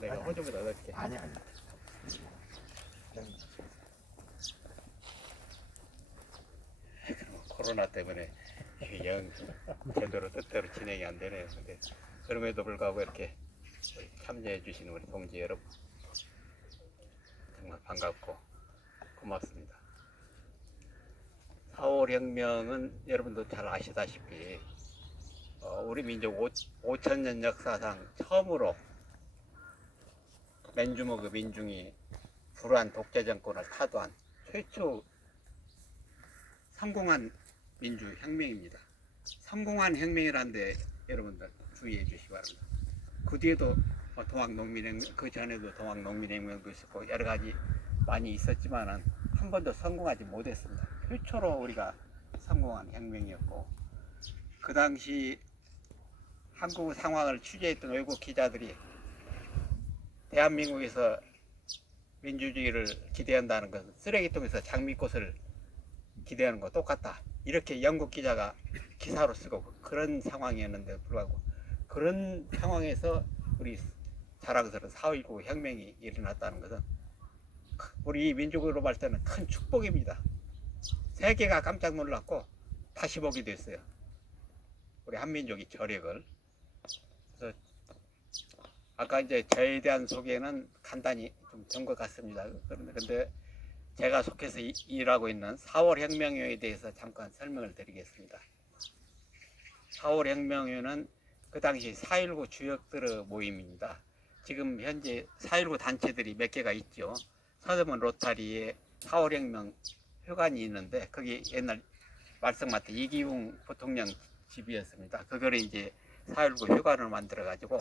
내가 호주보다 어떻게? 아니. 코로나 때문에 영 제대로 뜻대로 진행이 안 되네요. 근데 그럼에도 불구하고 이렇게 참여해 주시는 우리 동지 여러분 정말 반갑고 고맙습니다. 4월 혁명은 여러분도 잘 아시다시피 우리 민족 5천년 역사상 처음으로 맨주먹의 민중이 불우한 독재 정권을 타도한 최초 성공한 민주혁명입니다. 성공한 혁명이란데 여러분들 주의해 주시기 바랍니다. 그 뒤에도 동학농민혁명, 그 전에도 동학농민혁명도 있었고 여러 가지 많이 있었지만은 한 번도 성공하지 못했습니다. 최초로 우리가 성공한 혁명이었고 그 당시 한국 상황을 취재했던 외국 기자들이 대한민국에서 민주주의를 기대한다는 것은 쓰레기통에서 장미꽃을 기대하는 거 똑같다. 이렇게 영국 기자가 기사로 쓰고 그런 상황이었는데 불구하고 그런 상황에서 우리 자랑스러운 4.19 혁명이 일어났다는 것은 우리 민족으로 볼 때는 큰 축복입니다. 세계가 깜짝 놀랐고 다시 보게 됐어요. 우리 한민족이 저력을. 그래서 아까 이제 저에 대한 소개는 간단히 좀 된 것 같습니다. 그런데 제가 속해서 일하고 있는 4월 혁명회에 대해서 잠깐 설명을 드리겠습니다. 4월 혁명회는 그 당시 4.19 주역들의 모임입니다. 지금 현재 4.19 단체들이 몇 개가 있죠. 서대문 로타리에 4월 혁명 회관이 있는데 거기 옛날 말썽마트 이기웅 부통령 집이었습니다. 그거를 이제 4.19 회관을 만들어 가지고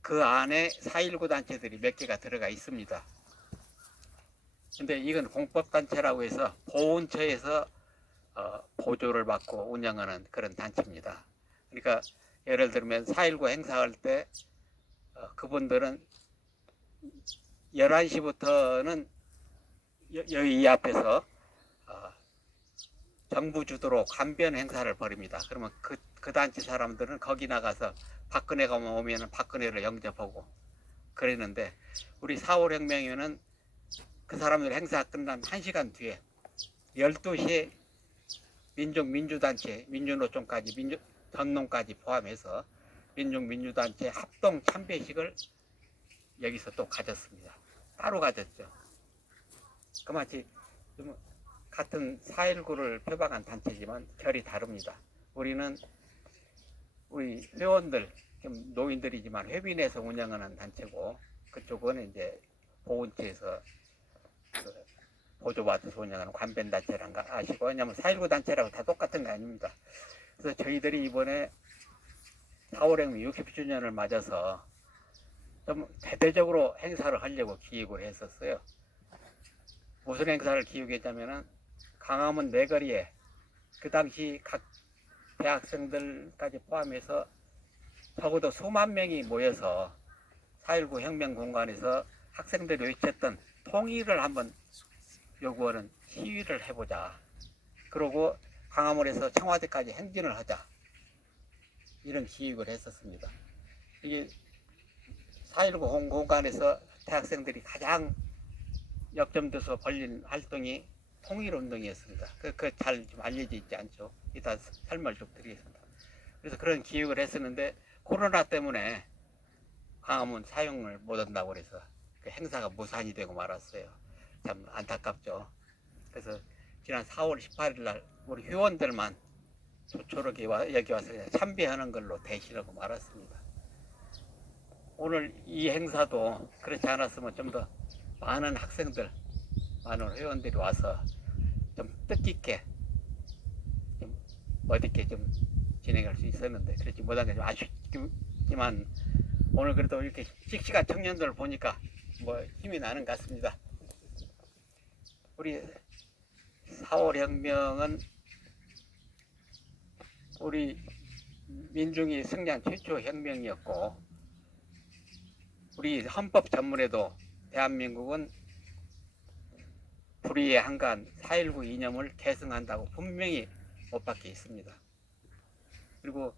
그 안에 4.19 단체들이 몇 개가 들어가 있습니다. 근데 이건 공법단체라고 해서 보훈처에서 보조를 받고 운영하는 그런 단체입니다. 그러니까 예를 들면 4.19 행사할 때 그분들은 11시부터는 여기 이 앞에서 정부 주도로 관변 행사를 벌입니다. 그러면 그 단체 사람들은 거기 나가서 박근혜가 오면 박근혜를 영접하고 그랬는데 우리 4.5 혁명회는 그 사람들 행사 끝난 1시간 뒤에 12시에 민족민주단체, 민주노총까지, 전농까지 포함해서 민족민주단체 합동 참배식을 여기서 또 가졌습니다. 따로 가졌죠. 그마치 같은 4.19를 표방한 단체지만 결이 다릅니다. 우리는 우리 회원들, 좀 노인들이지만 회비내서 운영하는 단체고 그쪽은 이제 보훈처에서 보조받아서 운영하는 관변단체란 거 아시고, 왜냐하면 4.19 단체라고 다 똑같은 거 아닙니다. 그래서 저희들이 이번에 4.5 혁명 60주년을 맞아서 좀 대대적으로 행사를 하려고 기획을 했었어요. 무슨 행사를 기획했냐면은 강화문 내거리에 그 당시 각 대학생들까지 포함해서 적어도 수만 명이 모여서 4.19 혁명 공간에서 학생들이 외쳤던 통일을 한번 요구하는 시위를 해보자. 그러고 광화문에서 청와대까지 행진을 하자. 이런 기획을 했었습니다. 이게 4.19 공간에서 대학생들이 가장 역점돼서 벌린 활동이 통일운동이었습니다. 그 잘 좀 알려져 있지 않죠. 이따 설명을 좀 드리겠습니다. 그래서 그런 기획을 했었는데 코로나 때문에 광화문 사용을 못한다고 그래서 그 행사가 무산이 되고 말았어요. 참 안타깝죠. 그래서 지난 4월 18일 날 우리 회원들만 조촐하게 여기 와서 참배하는 걸로 대신하고 말았습니다. 오늘 이 행사도 그렇지 않았으면 좀 더 많은 학생들, 많은 회원들이 와서 좀 뜻깊게 좀 멋있게 좀 진행할 수 있었는데 그렇지 못한 게 좀 아쉽지만 오늘 그래도 이렇게 씩씩한 청년들을 보니까 뭐 힘이 나는 것 같습니다. 우리 4.5 혁명은 우리 민중이 승리한 최초 혁명이었고 우리 헌법 전문에도 대한민국은 불의의 한간 4.19 이념을 계승한다고 분명히 못 박혀 있습니다. 그리고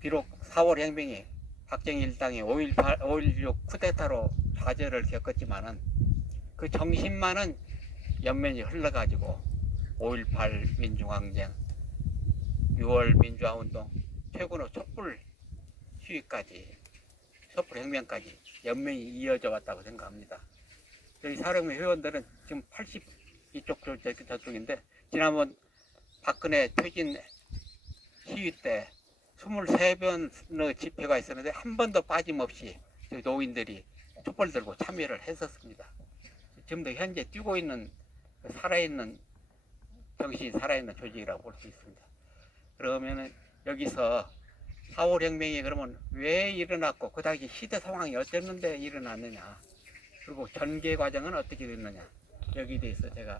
비록 4월 혁명이 박정희 일당이 5.16 쿠데타로 좌절을 겪었지만은 그 정신만은 연면이 흘러가지고 5.18 민중항쟁, 6월 민주화운동, 최근의 촛불 시위까지, 촛불 혁명까지 연면이 이어져 왔다고 생각합니다. 저희 사령부 회원들은 지금 80 이쪽 저쪽인데 지난번 박근혜 퇴진 시위 때 23번의 집회가 있었는데 한 번도 빠짐없이 저희 노인들이 촛불 들고 참여를 했었습니다. 지금도 현재 뛰고 있는 살아있는 정신이 살아있는 조직이라고 볼 수 있습니다. 그러면은 여기서 4월 혁명이 그러면 왜 일어났고 그 당시 시대 상황이 어땠는데 일어났느냐, 그리고 전개 과정은 어떻게 됐느냐, 여기에 대해서 제가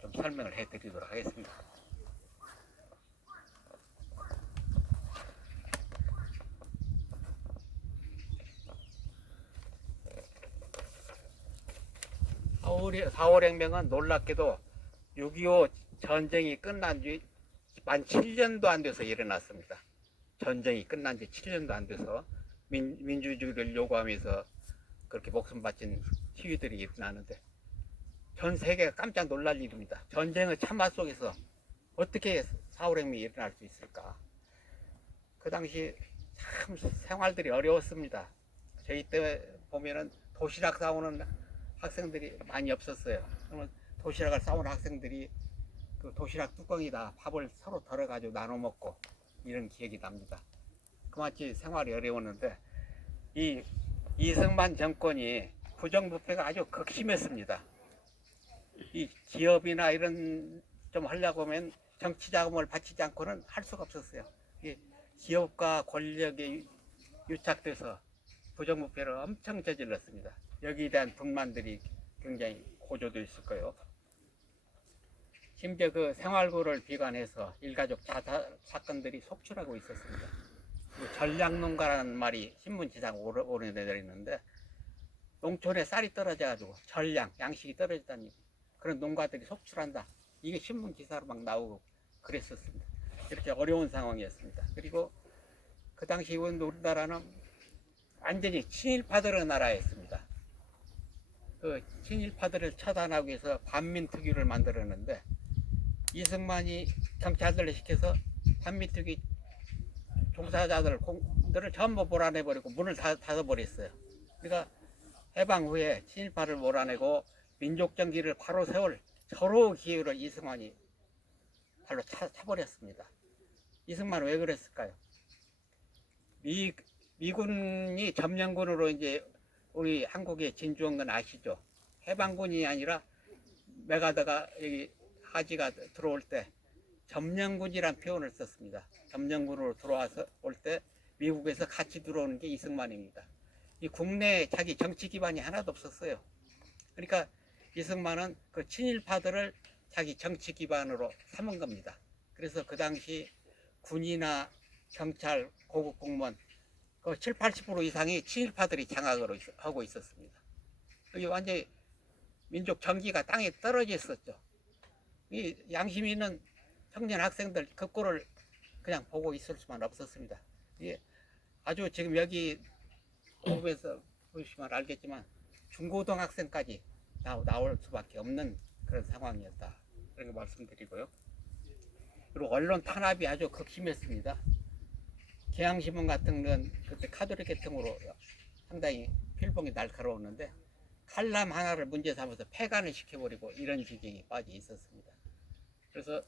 좀 설명을 해드리도록 하겠습니다. 사월 혁명은 놀랍게도 6.25 전쟁이 끝난 지 만 7년도 안 돼서 일어났습니다. 전쟁이 끝난 지 7년도 안 돼서 민주주의를 요구하면서 그렇게 목숨 바친 시위들이 일어나는데 전 세계가 깜짝 놀랄 일입니다. 전쟁의 참화 속에서 어떻게 4월 혁명이 일어날 수 있을까? 그 당시 참 생활들이 어려웠습니다. 저희 때 보면은 도시락 싸오는 학생들이 많이 없었어요. 그러면 도시락을 싸오는 학생들이 그 도시락 뚜껑에다 밥을 서로 덜어가지고 나눠 먹고 이런 기억이 납니다. 그마치 생활이 어려웠는데 이 이승만 정권이 부정부패가 아주 극심했습니다. 이 기업이나 이런 좀 하려고 하면 정치 자금을 바치지 않고는 할 수가 없었어요. 이 기업과 권력에 유착돼서 부정부패를 엄청 저질렀습니다. 여기에 대한 불만들이 굉장히 고조되어 있을 거예요. 심지어 그 생활고를 비관해서 일가족 자살 사건들이 속출하고 있었습니다. 전량농가라는 말이 신문 기사가 오래되었는데 농촌에 쌀이 떨어져가지고 전량, 양식이 떨어졌다니 그런 농가들이 속출한다. 이게 신문 기사로 막 나오고 그랬었습니다. 이렇게 어려운 상황이었습니다. 그리고 그 당시 우리나라는 완전히 친일파들의 나라였습니다. 그 친일파들을 처단하기 위해서 반민특위를 만들었는데 이승만이 경찰들을 시켜서 반민특위 종사자들을 전부 몰아내버리고 문을 닫아버렸어요. 그러니까 해방 후에 친일파를 몰아내고 민족정기를 바로 세울 절호의 기회를 이승만이 발로 차버렸습니다. 이승만은 왜 그랬을까요? 미군이 점령군으로 이제 우리 한국에 진주한 건 아시죠? 해방군이 아니라 메가더가 여기 하지가 들어올 때 점령군이란 표현을 썼습니다. 점령군으로 들어와서 올 때 미국에서 같이 들어오는 게 이승만입니다. 이 국내에 자기 정치 기반이 하나도 없었어요. 그러니까 이승만은 그 친일파들을 자기 정치 기반으로 삼은 겁니다. 그래서 그 당시 군이나 경찰, 고급 공무원 그 7, 80% 이상이 친일파들이 장악을 하고 있었습니다. 여기 완전히 민족 정기가 땅에 떨어져 있었죠. 이 양심 있는 청년 학생들 그 꼴을 그냥 보고 있을 수만 없었습니다. 이게 아주 지금 여기 호흡에서 보시면 알겠지만 중고등학생까지 나올 수밖에 없는 그런 상황이었다. 그런 거 말씀드리고요. 그리고 언론 탄압이 아주 극심했습니다. 경향신문 같은 건 그때 카톨릭 계통으로 상당히 필봉이 날카로웠는데 칼럼 하나를 문제 삼아서 폐간을 시켜버리고 이런 지경이 빠져 있었습니다. 그래서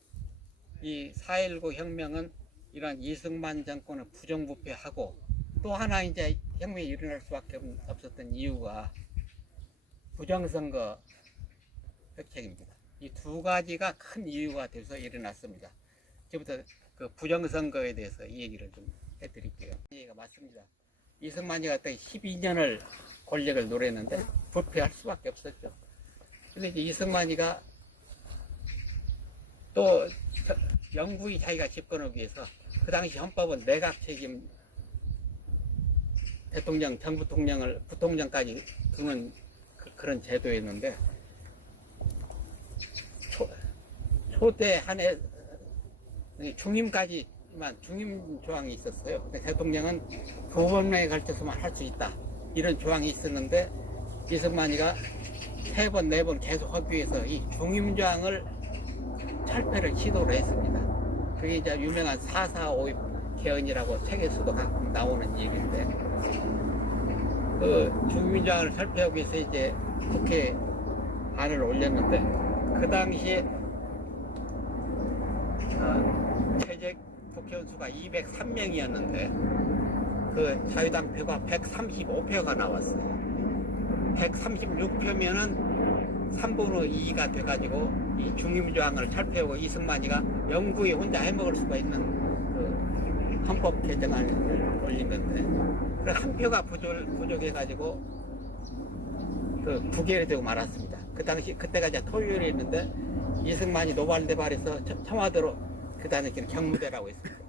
이 4.19 혁명은 이런 이승만 정권을 부정부패하고 또 하나 이제 혁명이 일어날 수밖에 없었던 이유가 부정선거 획책입니다. 이 두 가지가 큰 이유가 돼서 일어났습니다. 지금부터 그 부정선거에 대해서 이 얘기를 좀 해드릴게요. 이 얘기가 맞습니다. 이승만이 갖다 12년을 권력을 노렸는데 부패할 수밖에 없었죠. 근데 이제 이승만이가 또 영구히 자기가 집권하기 위해서 그 당시 헌법은 내각 책임 대통령, 전 부통령까지 두는 그런 제도였는데 초대 한해 중임까지 번만 중임 조항이 있었어요. 대통령은 두 번에 걸쳐서만 할 수 있다. 이런 조항이 있었는데 이승만이가 세 번, 네 번 계속 하기 위해서 이 중임 조항을 철폐를 시도를 했습니다. 그게 이제 유명한 4.4.5 개헌이라고 책에서도 가끔 나오는 얘기인데, 그 중임 조항을 철폐하기 위해서 이제 국회 안을 올렸는데, 그 당시에 최재 국회의원 수가 203명이었는데 그 자유당 표가 135표가 나왔어요. 136표면은 3분의 2가 돼가지고 이 중임조항을 철폐하고 이승만이가 영구히 혼자 해먹을 수가 있는 그 헌법 개정안을 올린 건데, 한 표가 부족해가지고 그 부결이 되고 말았습니다. 그 당시 그때가 이제 토요일이었는데 이승만이 노발대발해서 청와대로, 그 당시에는 경무대라고 했습니다.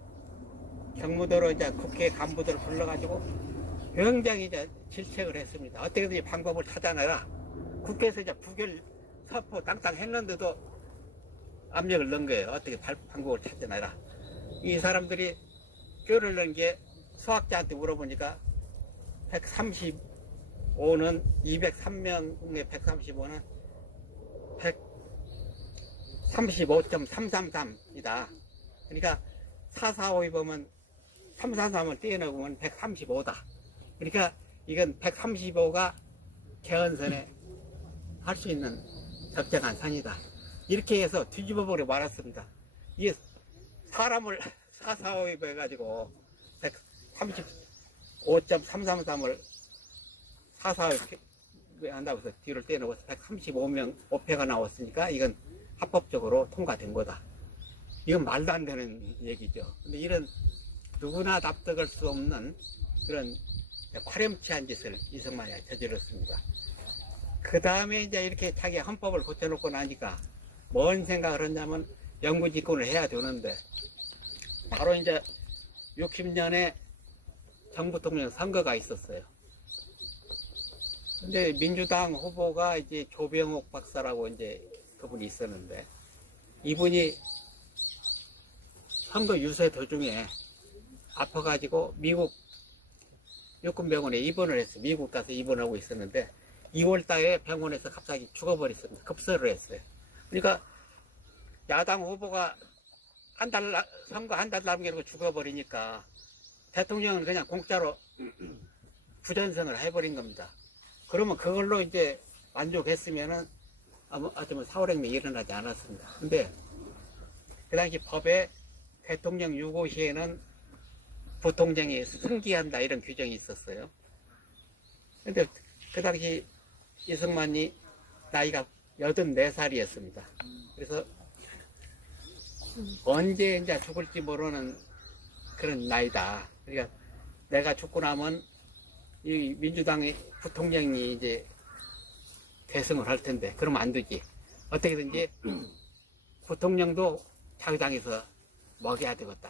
경무대로 이제 국회 간부들을 불러가지고 굉장히 이제 질책을 했습니다. 어떻게든지 방법을 찾아내라. 국회에서 이제 부결 서포 땅땅 했는데도 압력을 넣은 거예요. 어떻게 방법을 찾아내라. 이 사람들이 뼈를 넣은 게 수학자한테 물어보니까 135는 203명의 135는 135.333이다. 그러니까 4.4.5에 보면 333을 떼어놓으면 135다. 그러니까 이건 135가 개헌선에 할 수 있는 적정한 선이다. 이렇게 해서 뒤집어버려 말았습니다. 이게 사람을 4.4.5에 해가지고 135.333을 4.4.5에 한다고 해서 뒤를 떼어놓고 135명 5표가 나왔으니까 이건 합법적으로 통과된 거다. 이건 말도 안 되는 얘기죠. 근데 이런 누구나 납득할 수 없는 그런 파렴치한 짓을 이승만이 저질렀습니다. 그 다음에 이제 이렇게 자기 헌법을 고쳐놓고 나니까 뭔 생각을 했냐면 영구집권을 해야 되는데, 바로 이제 60년에 정부 통령 선거가 있었어요. 근데 민주당 후보가 이제 조병옥 박사라고 이제 그분이 있었는데, 이분이 선거 유세 도중에 아파가지고 미국 육군병원에 입원을 했어요. 미국 가서 입원하고 있었는데 2월 달에 병원에서 갑자기 죽어버렸습니다. 급설을 했어요. 그러니까 야당 후보가 선거 한 달 남겨놓고 죽어버리니까 대통령은 그냥 공짜로 부전승을 해버린 겁니다. 그러면 그걸로 이제 만족했으면은 아주 사후랭이 일어나지 않았습니다. 근데 그 당시 법에 대통령 유고 시에는 부통령이 승기한다 이런 규정이 있었어요. 근데 그 당시 이승만이 나이가 84살이었습니다. 그래서 언제 이제 죽을지 모르는 그런 나이다. 그러니까 내가 죽고 나면 이 민주당의 부통령이 이제 대승을 할 텐데 그러면 안 되지. 어떻게든지 부통령도 자유당에서 먹여야 되겠다.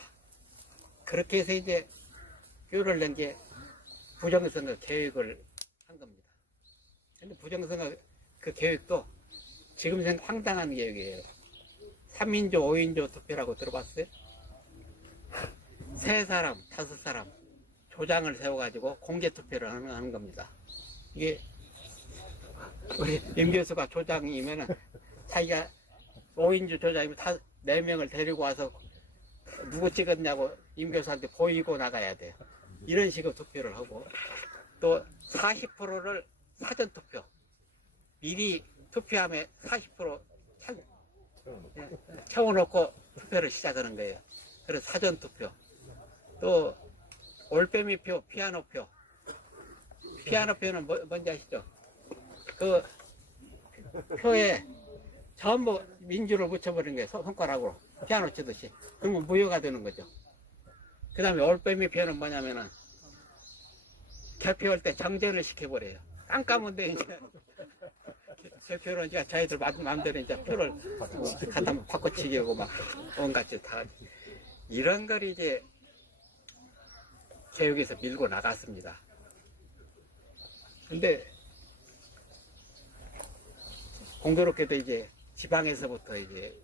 그렇게 해서 이제 뼈를 낸 게 부정선거 계획을 한 겁니다. 근데 부정선거 그 계획도 지금 생각 황당한 계획이에요. 3인조, 5인조 투표라고 들어봤어요? 3사람, 5사람 조장을 세워가지고 공개 투표를 하는 겁니다. 이게 우리 임 교수가 조장이면은 자기가 5인조 조장이면 4명을 데리고 와서 누구 찍었냐고 임 교수한테 보이고 나가야 돼요. 이런 식으로 투표를 하고, 또 40%를 사전투표, 미리 투표함에 40% 채워놓고 투표를 시작하는 거예요. 그래서 사전투표. 또 올빼미표, 피아노표. 피아노표는 뭔지 아시죠? 그 표에 전부 민주를 붙여버린 거예요. 손가락으로 피아노 치듯이. 그러면 무효가 되는 거죠. 그 다음에 올빼미표는 뭐냐면은 개표할 때 정전을 시켜버려요. 깜깜한데 이제 개표로 이제 자기들 마음대로 이제 표를 갖다 바꿔치기 하고 막 온갖 짓 다 이런 걸 이제 개혁에서 밀고 나갔습니다. 근데 공교롭게도 이제 지방에서부터 이제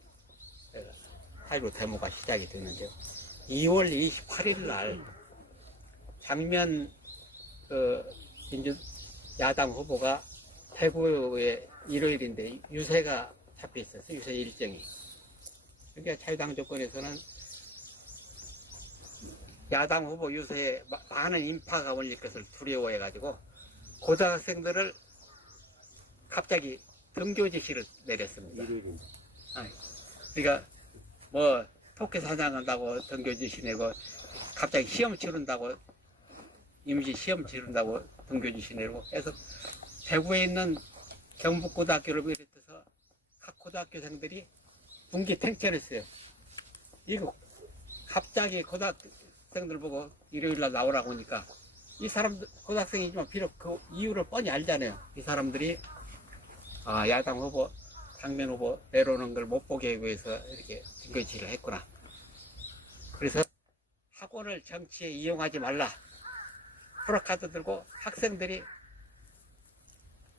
8.15 데모가 시작이 됐는데요. 2월 28일 날 장면 그 민주 야당 후보가 대구에 일요일인데 유세가 잡혀 있었어요. 유세 일정이. 그러니까 자유당 조건에서는 야당 후보 유세에 많은 인파가 몰릴 것을 두려워해가지고 고등학생들을 갑자기 등교 지시를 내렸습니다. 그러니까 뭐 토끼 사냥한다고 등교 지시 내고 갑자기 시험 치른다고 임시 시험 치른다고 등교 지시 내고 해서 대구에 있는 경북고등학교를 비롯해서 각 고등학교생들이 분기탱천했어요. 이거 갑자기 고등학생들 보고 일요일날 나오라고 하니까 이 사람들 고등학생이지만 비록 그 이유를 뻔히 알잖아요. 이 사람들이 야당 후보 당면 후보 내려오는 걸 못 보게 하기 위해서 이렇게 등교지시를 했구나. 그래서 학원을 정치에 이용하지 말라. 프로카드 들고 학생들이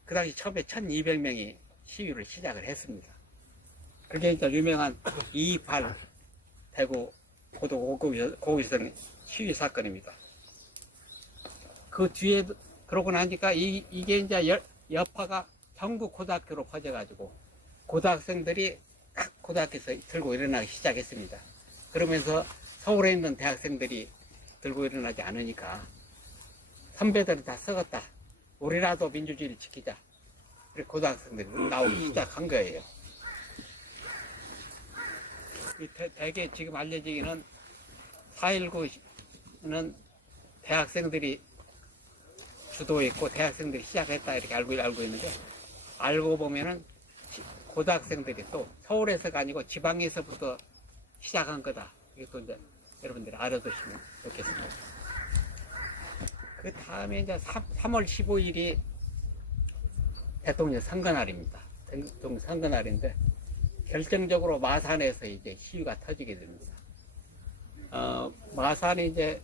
그 당시 처음에 1200명이 시위를 시작을 했습니다. 그게 이제 유명한 228 대구 고도 고위성 시위 사건입니다. 그 뒤에 그러고 나니까 이게 이제 여파가 전국 고등학교로 퍼져가지고 고등학생들이 각 고등학교에서 들고 일어나기 시작했습니다. 그러면서 서울에 있는 대학생들이 들고 일어나지 않으니까 선배들이 다 썩었다. 우리라도 민주주의를 지키자. 그리고 고등학생들이 나오기 시작한 거예요. 대개 지금 알려지기는 4.19는 대학생들이 주도했고 대학생들이 시작했다 이렇게 알고 있는데 알고 보면은 고등학생들이 또 서울에서가 아니고 지방에서부터 시작한 거다. 이것도 이제 여러분들이 알아두시면 좋겠습니다. 그 다음에 이제 3월 15일이 대통령 선거날입니다. 대통령 선거날인데 결정적으로 마산에서 이제 시위가 터지게 됩니다. 마산에 이제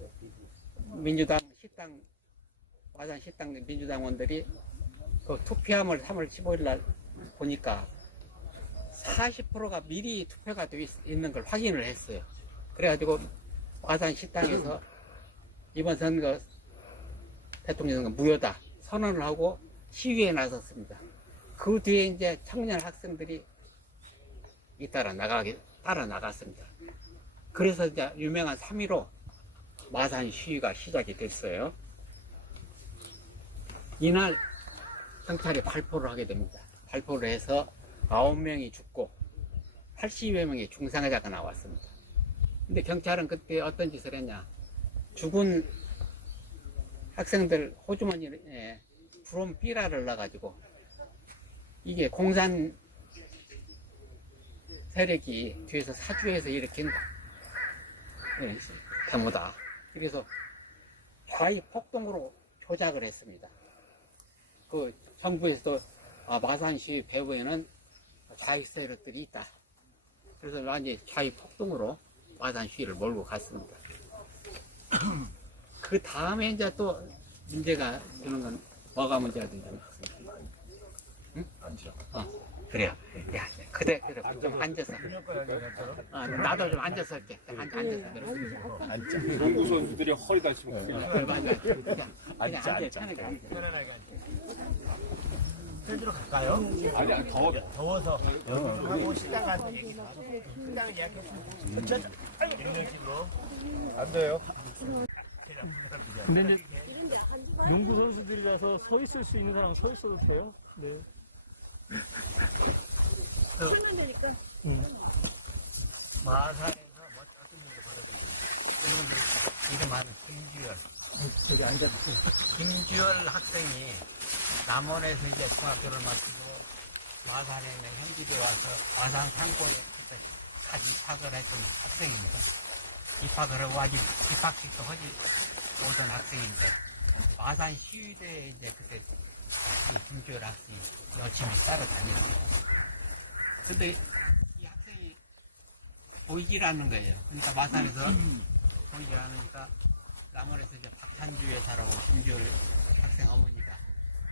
마산 식당 민주당원들이 그 투표함을 3월 15일 날 보니까 40%가 미리 투표가 되어 있는 걸 확인을 했어요. 그래가지고 마산 식당에서 이번 선거 대통령 선거 무효다 선언을 하고 시위에 나섰습니다. 그 뒤에 이제 청년 학생들이 따라 나갔습니다. 그래서 이제 유명한 3.15 마산 시위가 시작이 됐어요. 이날 경찰이 발포를 하게 됩니다. 발포를 해서 9명이 죽고 80여 명의 중상자가 나왔습니다. 근데 경찰은 그때 어떤 짓을 했냐. 죽은 학생들 호주머니에 브롬 삐라를 넣어가지고 이게 공산 세력이 뒤에서 사주해서 일으킨 데모다. 그래서 좌익 폭동으로 조작을 했습니다. 그 정부에서도 마산 시위 배후에는 좌익 세력들이 있다. 그래서 완전히 좌익 폭동으로 마산 시위를 몰고 갔습니다. 그 다음에 이제 또 문제가 되는 건 뭐가 문제가 된다면 응? 앉아. 그래요. 야, 그래 좀 앉아서. 나도 좀 앉아서 할게. 앉아서. 농구 선수들이 허리 다치면 큰일 나. 앉아. 편안하게 앉아. 헬기로 갈까요? 아니 더워서 하고 식당 가서 식당 예약했으면 천천히 이런 식으로 안 돼요. 근데 이제 농구 선수들이 가서 서 있을 수 있는 사람 서 있어도 돼요? 네. 마산에서 뭐 어떤 일이 벌어졌냐. 이름하는 김주열. 저기 앉아. 김주열 학생이 남원에서 이제 중학교를 마치고 마산에 있는 현직에 와서 마산 상고에 그때 갓 입학을 했던 학생입니다. 입학을 하고 아직 입학식도 하지 오던 학생인데 마산 시위대에 이제 그때 이 김주열 학생이 열심히 따라다녔어요. 근데 이 학생이 보이질 않는 거예요. 그러니까 마산에서 보이질 않으니까 남원에서 이제 박한주 여사라고 김주열 학생 어머니가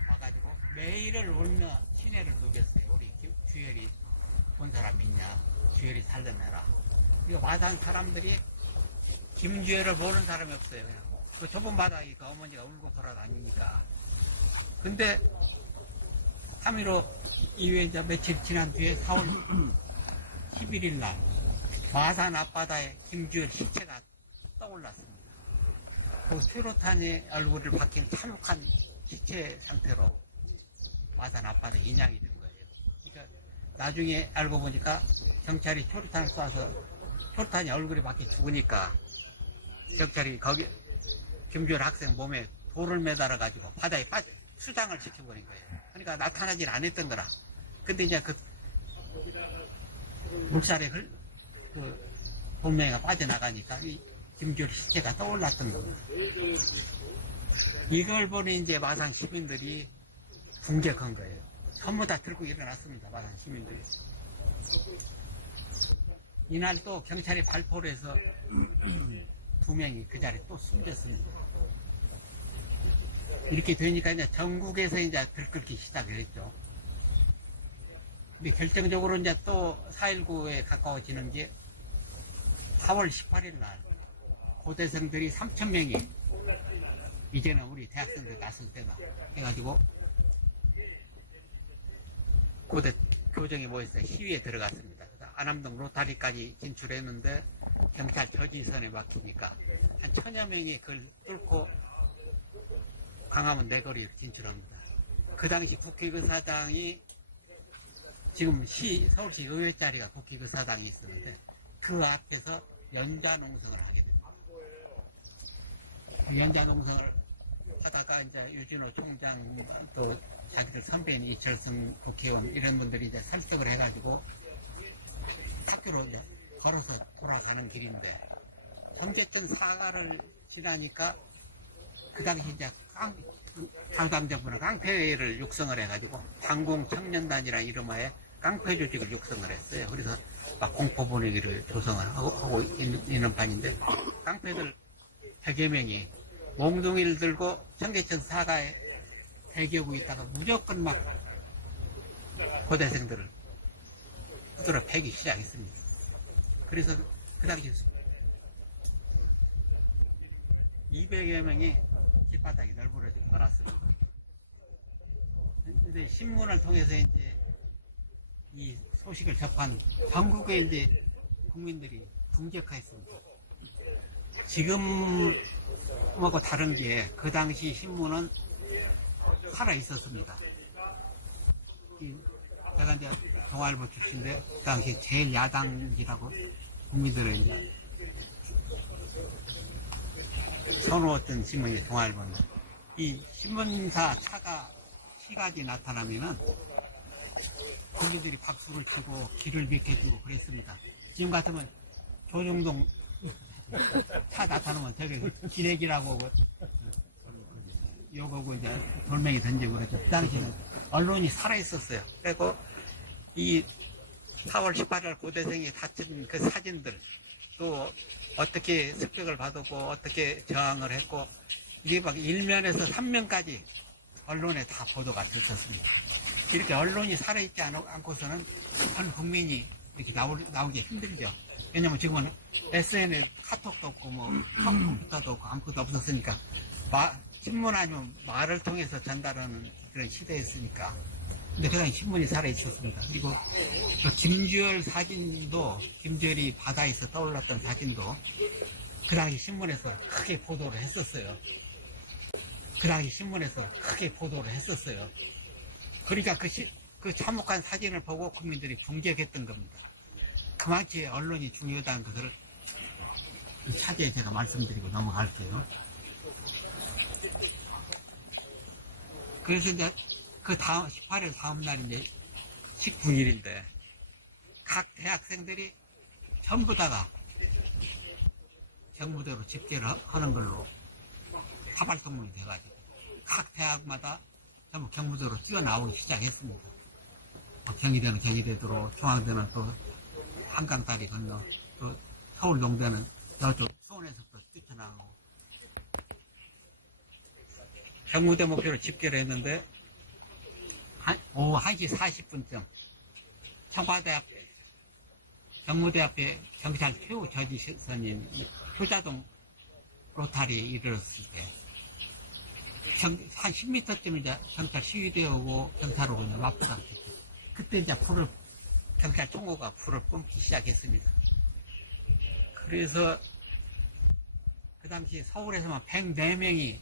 와가지고 매일을 울며 시내를 누겼어요. 우리 주열이 본 사람 있냐? 주열이 살려내라. 이거 마산 사람들이 김주혜를 모르는 사람이 없어요. 그냥. 그 좁은 바닥에 그 어머니가 울고 걸어다니니까. 근데 3.15 이후에 이제 며칠 지난 뒤에 4월 11일 날 마산 앞바다에 김주혜 시체가 떠올랐습니다. 그 수류탄이 얼굴을 박힌 참혹한 시체 상태로 마산 앞바다에 인양이 된 거예요. 그러니까 나중에 알고 보니까 경찰이 수류탄을 쏴서 수류탄이 얼굴에 박혀 죽으니까 경찰이 거기 김주혜 학생 몸에 돌을 매달아 가지고 바다에 수장을 시켜버린 거예요. 그러니까 나타나질 않았던 거라. 근데 이제 그 물살에 그 돌멩이가 빠져나가니까 이 김주혜 시체가 떠올랐던 겁니다. 이걸 보니 이제 마산 시민들이 분격한 거예요. 전부 다 들고 일어났습니다. 마산 시민들이. 이날 또 경찰이 발포를 해서 2명이 그 자리에 또 숨졌습니다. 이렇게 되니까 이제 전국에서 이제 들끓기 시작을 했죠. 근데 결정적으로 이제 또 4.19에 가까워지는 게 4월 18일 날 고대생들이 3,000명이 이제는 우리 대학생들 나설 때다 해가지고 고대 교정에 모여서 시위에 들어갔습니다. 안암동 로타리까지 진출했는데 경찰 저지선에 막히니까 한 1,000여 명이 그걸 뚫고 광화문 내거리로 진출합니다. 그 당시 국회의사당이 지금 서울시 의회 자리가 국회의사당이 있었는데 그 앞에서 연좌농성을 하게 됩니다. 그 연좌농성을 하다가 이제 유진호 총장 또 자기들 선배인 이철승 국회의원 이런 분들이 이제 설득을 해가지고 학교로 이제 걸어서 돌아가는 길인데 청계천 사가를 지나니까 그 당시 이제 당당정부는 깡패를 육성을 해가지고 당공청년단이라는 이름하에 깡패 조직을 육성을 했어요. 그래서 막 공포 분위기를 조성을 하고 있는 판인데 깡패들 100여 명이 몽둥이를 들고 청계천 사가에 대기하고 있다가 무조건 막 고대생들을 후드러 패기 시작했습니다. 그래서 그 당시 200여 명이 길바닥에 널브러지고 말았습니다. 근데 신문을 통해서 이제 이 소식을 접한 전국의 이제 국민들이 분격했습니다. 지금하고 다른 게 그 당시 신문은 살아 있었습니다. 제가 이제 동아일보 출신인데 그 당시 제일 야당이라고 국민들을 이제 선호했던 신문이 동아일보입니다. 이 신문사 차가 시각이 나타나면은 국민들이 박수를 치고 길을 비켜주고 그랬습니다. 지금 같으면 조중동 차 나타나면 되게 기레기라고 욕하고 이제 돌멩이 던지고 그랬죠. 그 당시에는 언론이 살아있었어요. 그리고 이 4월 18일 고대생이 다친 그 사진들 또 어떻게 습격을 받았고 어떻게 저항을 했고 이게 막 1면에서 3면까지 언론에 다 보도가 됐었습니다. 이렇게 언론이 살아있지 않고서는 전 국민이 이렇게 나오기 힘들죠. 왜냐면 지금은 SNS 카톡도 없고 뭐 컴퓨터도 없고 아무것도 없었으니까 신문 아니면 말을 통해서 전달하는 그런 시대였으니까. 근데 그 당시 신문이 살아있었습니다. 그리고 그 김주열 사진도 김주열이 바다에서 떠올랐던 사진도 그 당시 신문에서 크게 보도를 했었어요. 그러니까 그 참혹한 사진을 보고 국민들이 분격했던 겁니다. 그만큼 언론이 중요하다는 것을 차제에 제가 말씀드리고 넘어갈게요. 그래서 이제 그 다음 18일 다음 날 이제 19일인데 각 대학생들이 전부 다가 정부대로 집계를 하는 걸로 사발통문이 돼가지고 각 대학마다 전부 경무대로 뛰어나오기 시작했습니다. 경희대는 경희대도로, 중앙대는 또 한강다리 건너, 또 서울농대는 저쪽 수원에서부터 뛰쳐나오고 경무대 목표로 집계를 했는데 오후 1시 40분쯤 청와대 앞에 경무대 앞에 경찰 최후 저지선인 효자동 로타리에 이르렀을 때, 한 10m쯤 이제 경찰 시위대 오고 경찰 오고 맞부다. 그때 이제 경찰 총호가 불을 뿜기 시작했습니다. 그래서 그 당시 서울에서만 104명이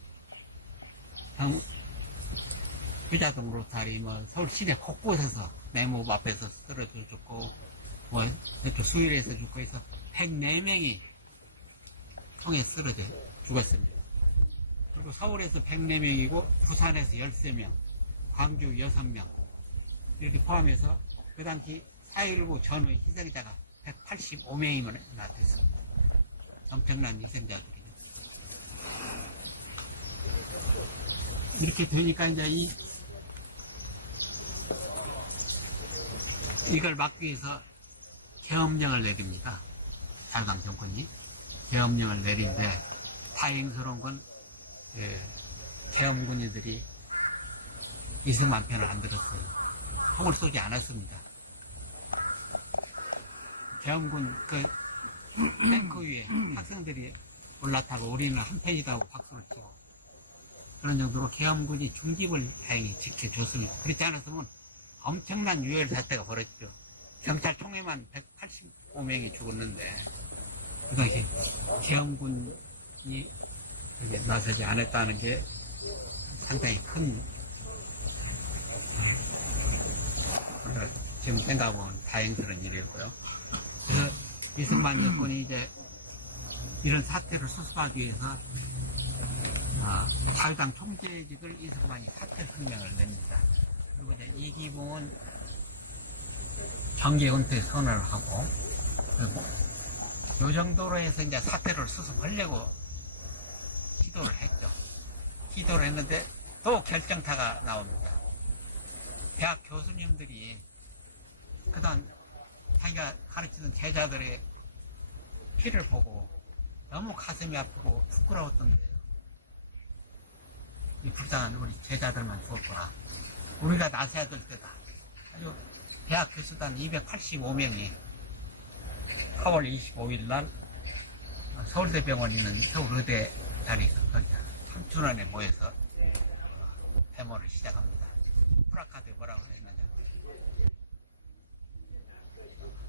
효자동 로타리, 서울 시내 곳곳에서 내목 앞에서 쓰러져 죽고, 이렇게 수일에서 죽고 해서 104명이 총에 쓰러져 죽었습니다. 그리고 서울에서 104명이고, 부산에서 13명, 광주 6명, 이렇게 포함해서 그 당시 4.19 전후의 희생자가 185명이나 됐습니다. 엄청난 희생자들이. 이렇게 되니까 이제 이걸 막기 위해서 계엄령을 내립니다. 자유당 정권이 계엄령을 내린데, 다행스러운 건 계엄군인들이 이승만 편을 안 들었어요. 총을 쏘지 않았습니다. 계엄군 탱크 위에 학생들이 올라타고 우리는 한편이다 하고 박수를 치고, 그런 정도로 계엄군이 중집을 다행히 지켜줬습니다. 그렇지 않았으면 엄청난 유혈 사태가 벌어졌죠. 경찰 총에만 185명이 죽었는데, 그러니까 계엄군이 나서지 않았다는 게 상당히 큰, 지금 생각해보면 다행스러운 일이었고요. 그래서 이승만 여권이 이제 이런 사태를 수습하기 위해서 자유당 총재직을 이승만이 사퇴 성명을 냅니다. 그리고 이제 이기붕은 정계 은퇴 선언을 하고, 그리고 요 정도로 해서 이제 사태를 수습하려고 시도를 했죠. 시도를 했는데 또 결정타가 나옵니다. 대학 교수님들이 그동안 자기가 가르치던 제자들의 피를 보고 너무 가슴이 아프고 부끄러웠던 거예요. 이 불쌍한 우리 제자들만 죽었구나. 우리가 나서야 될 때다. 아주 대학 교수단 285명이 4월 25일 날 서울대병원 있는 서울의대 자리 삼춘원에 모여서 데모를 시작합니다. 플래카드에 뭐라고 했느냐.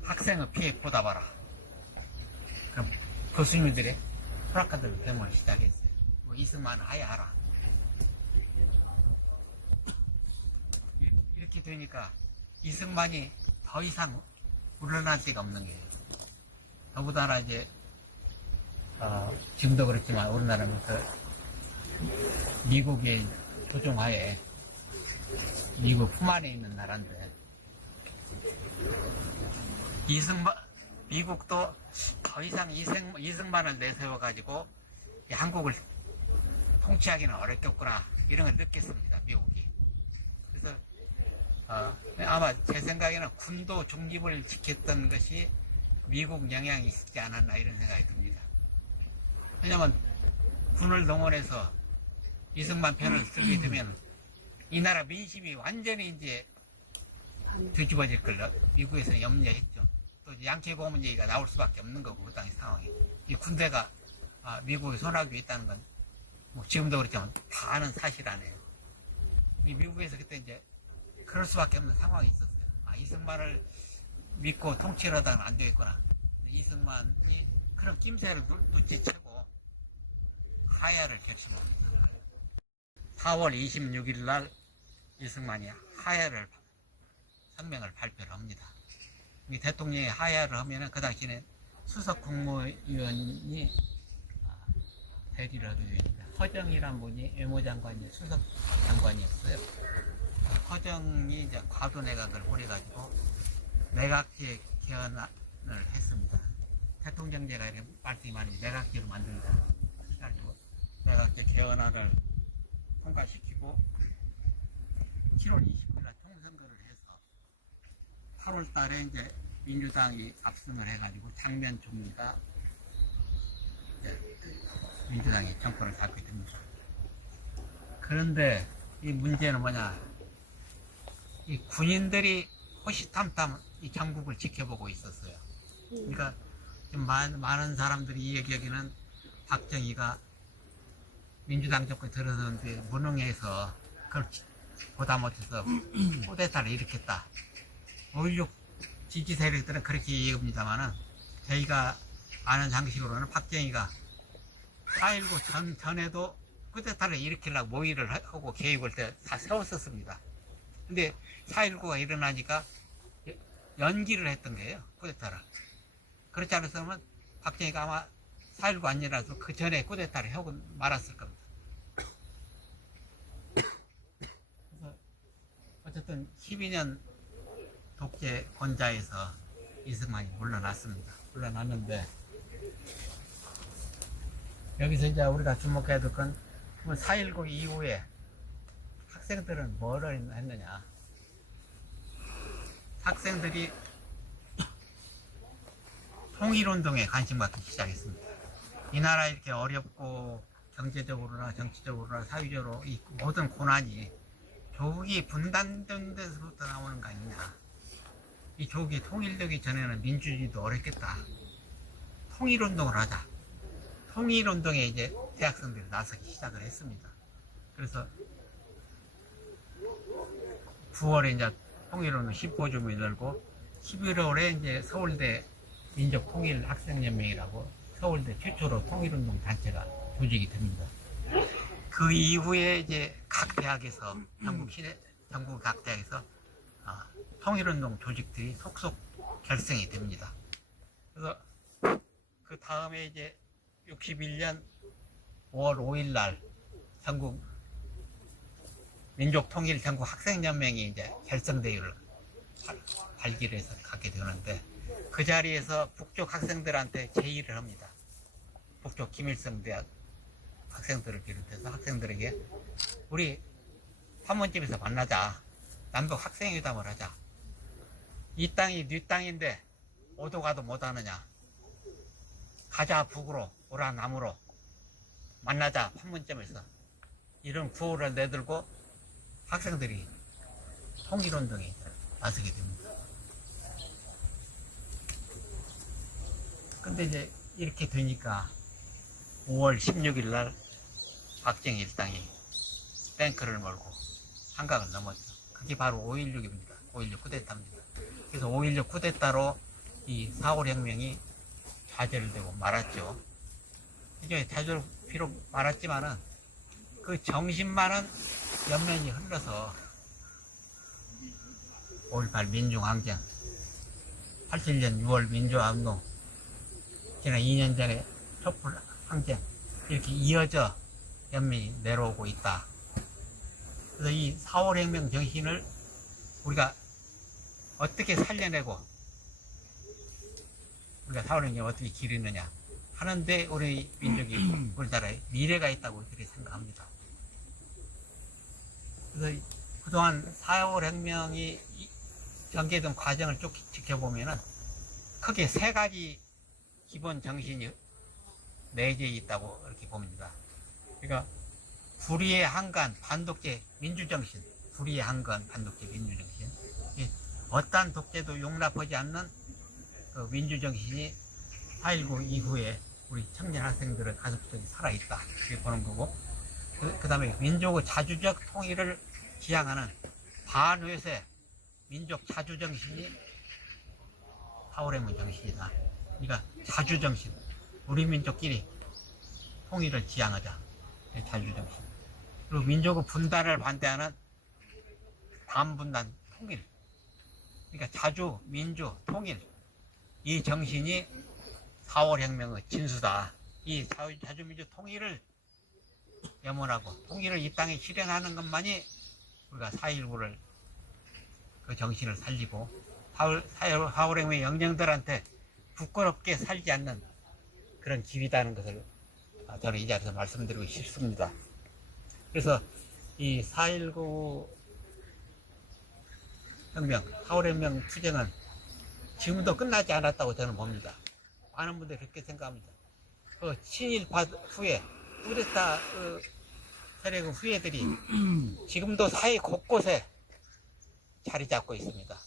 학생의 피해 보답하라. 그럼 교수님들이 플래카드 데모를 시작했어요. 이승만 하야하라. 이렇게 되니까 이승만이 더 이상 물러날 데가 없는 거예요. 더군다나 이제 지금도 그렇지만 우리나라는 미국의 조종하에 미국 품안에 있는 나라인데, 미국도 더 이상 이승만을 내세워가지고 한국을 통치하기는 어렵겠구나, 이런 걸 느꼈습니다, 미국이. 그래서 아마 제 생각에는 군도 중립을 지켰던 것이 미국 영향이 있지 않았나, 이런 생각이 듭니다. 왜냐면 군을 동원해서 이승만 편을 쓰게 되면 이 나라 민심이 완전히 이제 뒤집어질 걸 미국에서는 염려했죠. 또 이제 양케 고문 얘기가 나올 수밖에 없는 거고, 그 당시 상황이. 이 군대가 미국의 손아귀에 있다는 건 뭐 지금도 그렇지만 다 아는 사실 아니에요. 이 미국에서 그때 이제 그럴 수밖에 없는 상황이 있었어요. 이승만을 믿고 통치를 하다가는 안 되겠구나. 이승만이 그런 낌새를 눈치채고 하야를 결심합니다. 4월 26일 날 이승만이 하야를 성명을 발표를 합니다. 이 대통령이 하야를 하면은 그 당시에는 수석 국무위원이 대리를 하게 됩니다. 허정이란 분이 외무장관이 수석 장관이었어요. 허정이 이제 과도내각을 꾸려가지고 내각제 개헌을 했습니다. 대통령제가 이렇게 말씀이 많이 내각제로 만듭니다. 그래가지고 내각제 개헌안을 통과시키고 7월 29일 총선거를 해서 8월 달에 이제 민주당이 압승을 해가지고 장면 총리가 민주당이 정권을 갖게 됩니다. 그런데 이 문제는 뭐냐, 이 군인들이 호시탐탐 이 정국을 지켜보고 있었어요. 그러니까 좀 많은 사람들이 얘기하기는 박정희가 민주당 정권에 들어서는데 무능해서 그걸 보다 못해서 쿠데타를 일으켰다. 5.16 지지 세력들은 그렇게 얘기합니다만은 저희가 아는 상식으로는 박정희가 4.19 전에도 쿠데타를 일으키려고 모의를 하고 계획을 다 세웠었습니다. 근데 4.19가 일어나니까 연기를 했던 거예요, 쿠데타를. 그렇지 않았으면 박정희가 아마 4.19 아니라서 그 전에 쿠데타를 하고 말았을 겁니다. 그래서 어쨌든 12년 독재 권좌에서 이승만이 물러났습니다. 물러났는데 여기서 이제 우리가 주목해야 될 건 4.19 이후에 학생들은 뭐를 했느냐. 학생들이 통일운동에 관심 갖기 시작했습니다. 이 나라 이렇게 어렵고 경제적으로나 정치적으로나 사회적으로 이 모든 고난이 조국이 분단된 데서부터 나오는 거 아니냐. 이 조국이 통일되기 전에는 민주주의도 어렵겠다. 통일운동을 하자. 통일운동에 이제 대학생들이 나서기 시작을 했습니다. 그래서 9월에 이제 통일운동 심포지움이 열고 11월에 이제 서울대 민족통일학생연맹이라고 서울대 최초로 통일운동 단체가 조직이 됩니다. 그 이후에 이제 각 대학에서 전국 각 대학에서 통일운동 조직들이 속속 결성이 됩니다. 그래서 그 다음에 이제 61년 5월 5일 날 전국 민족통일 전국 학생연맹이 이제 결성대회를 발기해서 갖게 되는데 그 자리에서 북쪽 학생들한테 제의를 합니다. 북쪽 김일성 대학 학생들을 비롯해서 학생들에게 우리 판문점에서 만나자. 남북 학생회담을 하자. 이 땅이 네 땅인데 오도 가도 못하느냐. 가자 북으로 오라 남으로 만나자 판문점에서. 이런 구호를 내들고 학생들이 통일운동에 나서게 됩니다. 근데 이제 이렇게 되니까 5월 16일 날 박정희 일당이 탱크를 몰고 한강을 넘었죠. 그게 바로 5.16입니다. 5.16 쿠데타입니다. 그래서 5.16 쿠데타로 이 4.5 혁명이 좌절되고 말았죠. 이제 좌절 비록 말았지만은 그 정신만은 연면이 흘러서 5.18 민중항쟁, 87년 6월 민주화운동, 지난 2년 전에 촛불 항쟁 이렇게 이어져 연면이 내려오고 있다. 그래서 이 4.5 혁명 정신을 우리가 어떻게 살려내고 우리가 4.5 혁명을 어떻게 기르느냐 하는데 우리 민족이 우리나라에 미래가 있다고 그렇게 생각합니다. 그래서 그동안 4.5 혁명이 전개된 과정을 쭉 지켜보면은 크게 세 가지 기본 정신이 내재해 있다고 이렇게 봅니다. 그러니까 불의의 한간 반독재 민주정신, 불의의 한간 반독재 민주정신, 어떠한 독재도 용납하지 않는 그 민주정신이 4.19 이후에 우리 청년 학생들의 가슴속에 살아있다 이렇게 보는 거고, 그 다음에 민족의 자주적 통일을 지향하는 반외세 민족 자주정신이 4.5 혁명 정신이다. 그러니까 자주정신, 우리 민족끼리 통일을 지향하자. 자주정신. 그리고 민족의 분단을 반대하는 반분단 통일. 그러니까 자주, 민주, 통일. 이 정신이 4.5 혁명의 진수다. 이 자주민주 통일을 염원하고 통일을 이 땅에 실현하는 것만이 우리가 4.19를 그 정신을 살리고 4.5 혁명의 영령들한테 부끄럽게 살지 않는 그런 길이라는 것을 저는 이 자리에서 말씀드리고 싶습니다. 그래서 이 4.19 혁명, 4.5 혁명 투쟁은 지금도 끝나지 않았다고 저는 봅니다. 많은 분들이 그렇게 생각합니다. 그 친일파 후에 쿠데타 세력의 후예들이 지금도 사회 곳곳에 자리 잡고 있습니다.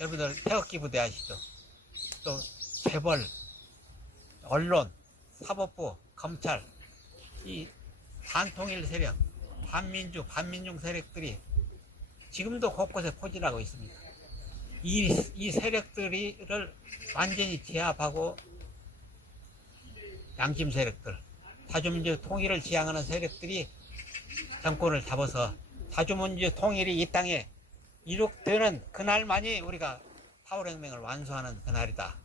여러분들 태극기 부대 아시죠? 또 재벌, 언론, 사법부, 검찰, 이 반통일 세력, 반민중 세력들이 지금도 곳곳에 포진하고 있습니다. 이 세력들을 완전히 제압하고 양심 세력들, 다주민주주의 통일을 지향하는 세력들이 정권을 잡아서 다주민주주의 통일이 이 땅에 이룩되는 그날만이 우리가 4.5혁명을 완수하는 그날이다.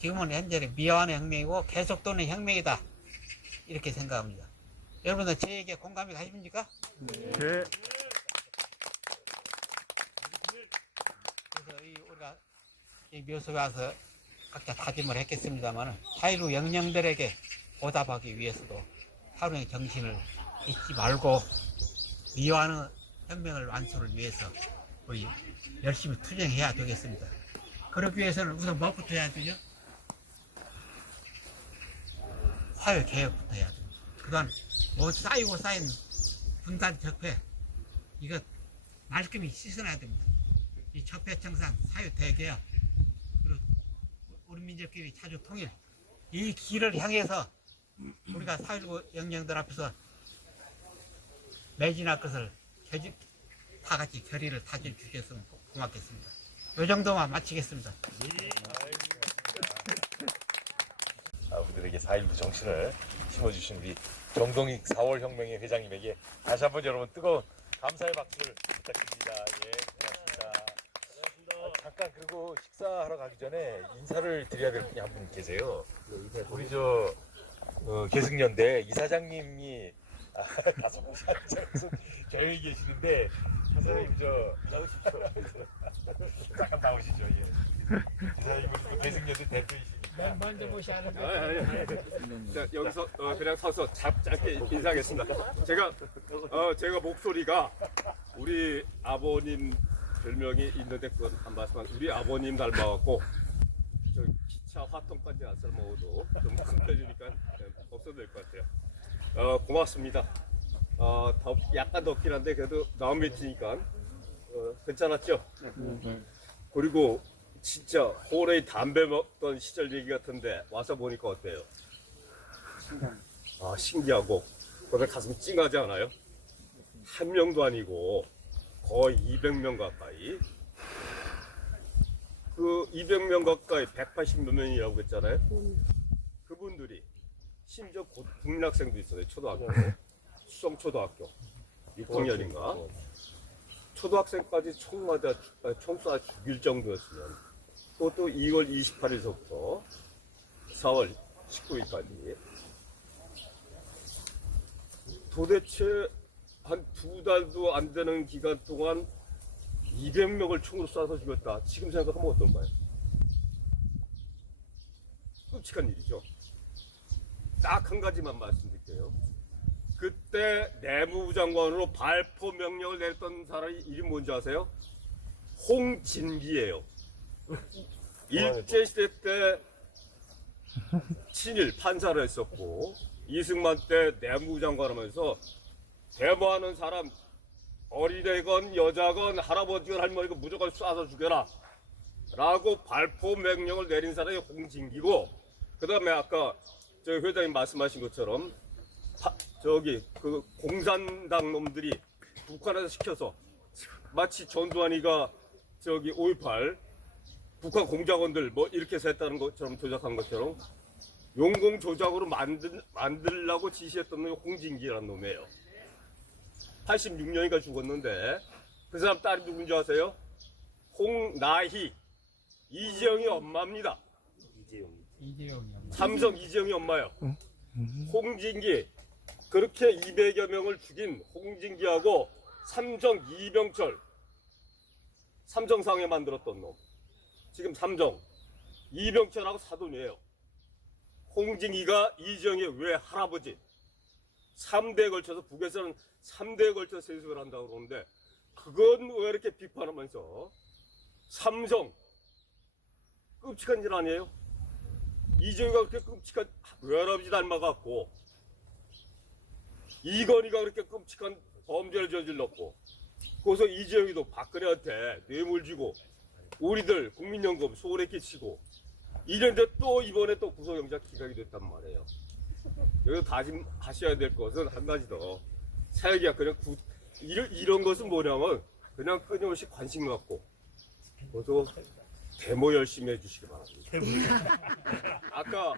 지금은 현재 미화하는 혁명이고 계속되는 혁명이다. 이렇게 생각합니다. 여러분들 제 얘기에 공감이 가십니까? 네. 그래서 우리가 이 묘소에 와서 각자 다짐을 했겠습니다만 4.15 영령들에게 보답하기 위해서도 4.15의 정신을 잊지 말고 미화하는 혁명을 완수를 위해서 우리 열심히 투쟁해야 되겠습니다. 그러기 위해서는 우선 뭐부터 해야 되죠? 사회개혁부터 해야 됩니다. 그동안 뭐 쌓이고 쌓인 분단 적폐 이거 말끔히 씻어놔야 됩니다. 이 적폐청산, 사회대개혁, 그리고 우리 민족끼리 자주 통일 이 길을 향해서 우리가 4.19 영령들 앞에서 매진할 것을 다 같이 결의를 다져 주셨으면 고맙겠습니다. 이 정도만 마치겠습니다. 우리들에게 4.19 정신을 심어주신 우리 정동익 4월 혁명의 회장님에게 다시 한번 여러분 뜨거운 감사의 박수를 부탁드립니다. 예, 고맙습니다. 잠깐 그리고 식사하러 가기 전에 인사를 드려야 될 분이 한 분 계세요. 우리 계승연대 이사장님이 다섯 분이 앉아서 저기 계시는데 이사장님 나오시죠. 잠깐 나오시죠. 예. 이사장님은 계승연대 대표이시니까. 먼저 모셔야 하는 자, 여기서 그냥 서서 짧게 인사하겠습니다. 제가 목소리가 우리 아버님 별명이 있는데 그건 한 말씀만. 우리 아버님 닮아갖고 저 기차 화통까지 안 삶아도 좀 큰 편이니까 없어도 될 것 같아요. 고맙습니다. 약간 덥긴 한데 그래도 나온 매치니까 괜찮았죠? 그리고 진짜 홀에 담배 먹던 시절 얘기 같은데 와서 보니까 어때요? 신기하고 그런데 가슴 찡하지 않아요? 한 명도 아니고 거의 200명 가까이 그 200명 가까이 180몇 명이라고 했잖아요. 그분들이 심지어 국민학생도 있어요. 초등학교 수성초등학교 6학년인가 초등학생까지 총 쏴 죽일 정도였으면 그것도 2월 28일서부터 4월 19일까지 도대체 한 2달도 안 되는 기간 동안 200명을 총으로 쏴서 죽였다. 지금 생각하면 어떤가요? 끔찍한 일이죠. 딱 한 가지만 말씀드릴게요. 그때 내무부 장관으로 발포 명령을 내렸던 사람이 이름 뭔지 아세요? 홍진기예요. 일제시대 때 친일 판사를 했었고 이승만 때 내무부 장관 하면서 데모하는 사람 어린애건 여자건 할아버지건 할머니건 무조건 쏴서 죽여라 라고 발포 명령을 내린 사람이 홍진기고 그 다음에 아까 저희 회장님 말씀하신 것처럼 그 공산당 놈들이 북한에서 시켜서 마치 전두환이가 5.18 북한 공작원들 뭐 이렇게 해서 했다는 것처럼 조작한 것처럼 용공 조작으로 만들라고 지시했던 놈이 홍진기라는 놈이에요. 86년인가 죽었는데 그 사람 딸이 누군지 아세요? 홍나희 이재용이 엄마입니다. 이재용이요. 삼성 이재용이 엄마예요. 홍진기 그렇게 200여 명을 죽인 홍진기하고 삼성 이병철 삼성상해 만들었던 놈 지금 삼성 이병철하고 사돈이에요. 홍진기가 이재용의 외할아버지 3대에 걸쳐서 북에서는 3대에 걸쳐서 세습을 한다고 그러는데 그건 왜 이렇게 비판하면서 삼성 끔찍한 일 아니에요? 이재용이가 그렇게 끔찍한 외할아버지 닮아갖고 이건희가 그렇게 끔찍한 범죄를 저질렀고 거기서 이재용이도 박근혜한테 뇌물 주고 우리들 국민연금 소홀히 끼치고 이런데 또 이번에 또 구속영장 기각이 됐단 말이에요. 여기서 다짐하셔야 될 것은 한 가지 더. 사회계약 그냥 이런 것은 뭐냐면 그냥 끊임없이 관심 갖고 저도 데모 열심히 해주시기 바랍니다. 아까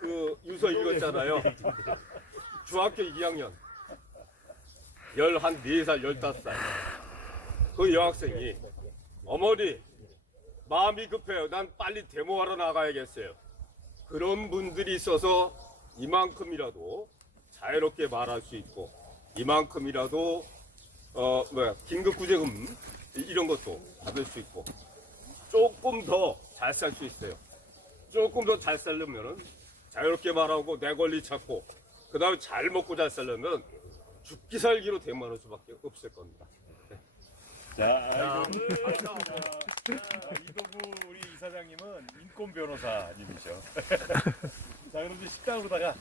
그 유서 읽었잖아요. 중학교 2학년 14살, 15살 그 여학생이 어머니 마음이 급해요. 난 빨리 데모하러 나가야겠어요. 그런 분들이 있어서 이만큼이라도 자유롭게 말할 수 있고 이만큼이라도 긴급구제금 이런 것도 받을 수 있고 조금 더 잘 살 수 있어요. 조금 더 잘 살려면은 자유롭게 말하고 내 권리 찾고 그 다음에 잘 먹고 잘 살려면 죽기 살기로 대모하는 수밖에 없을 겁니다. 자, 이동구 우리 이사장님은 인권 변호사님이죠. 자, 그럼 이제 식당으로다가